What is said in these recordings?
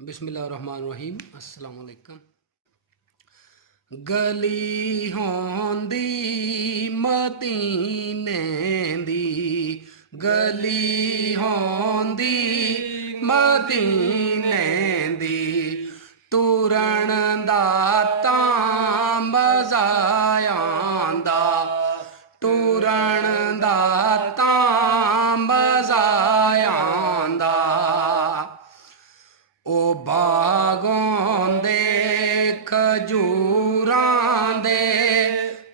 बिस्मिल्लाहिर्रहमानिर्रहीम अस्सलाम वालेकुम। गली होंदी मदीने दी, गली होंदी मदीने दी, तुरन दा तां मज़ा आंदा, तुरन दा तां मज़ा आंदा। ओ बागों दे खजूरां दे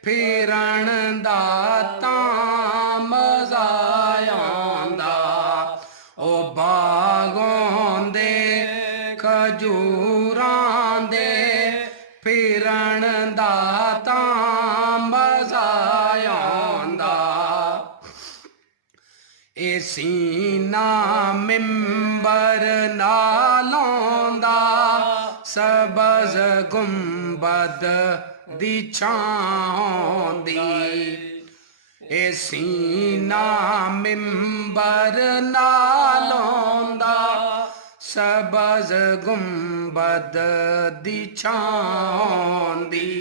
फिरन दा तां मज़ा आंदा। ओ बागों दे खजूरां दे फिरन दा तां मज़ा आंदा। ए सीना मिंबर नालों दा सबज़ गुंबद दी छां दी। ए सीना मिंबर नालों दा सबज़ गुंबद दी छां दी।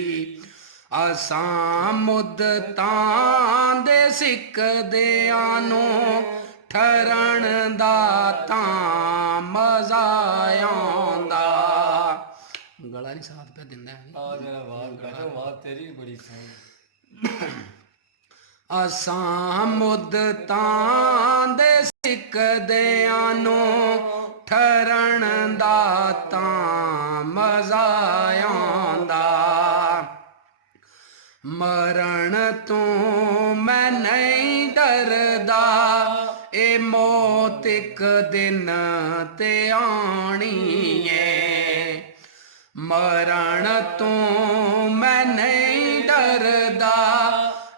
असां मुद्दतां दे सिकदियां नूं ठरण दा तां मज़ा आंदा। गला नहीं साथ पे दिंदा तेरी बड़ी सही। असां मुद्दतां दे सिकदियां नूं ठरण दा तां मज़ा आंदा। मरण तो मैं नहीं डरदा, ए मौत एक दिन ते आनी है। मरण तो मैं नहीं डरदा,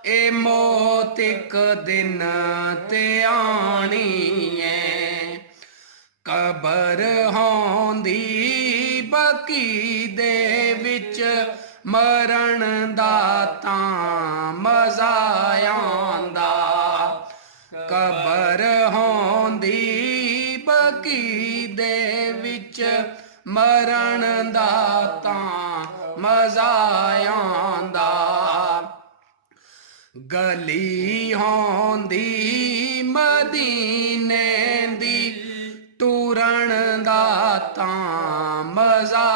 ए मौत एक दिन ते आनी है। कबर होंदी बकी दे विच मरण दा तां मज़ा आंदा। कबर होंदी बकी दे विच मरण दा तां मज़ा आंदा। गली होंदी मदीने दी तुरन दा तां मज़ा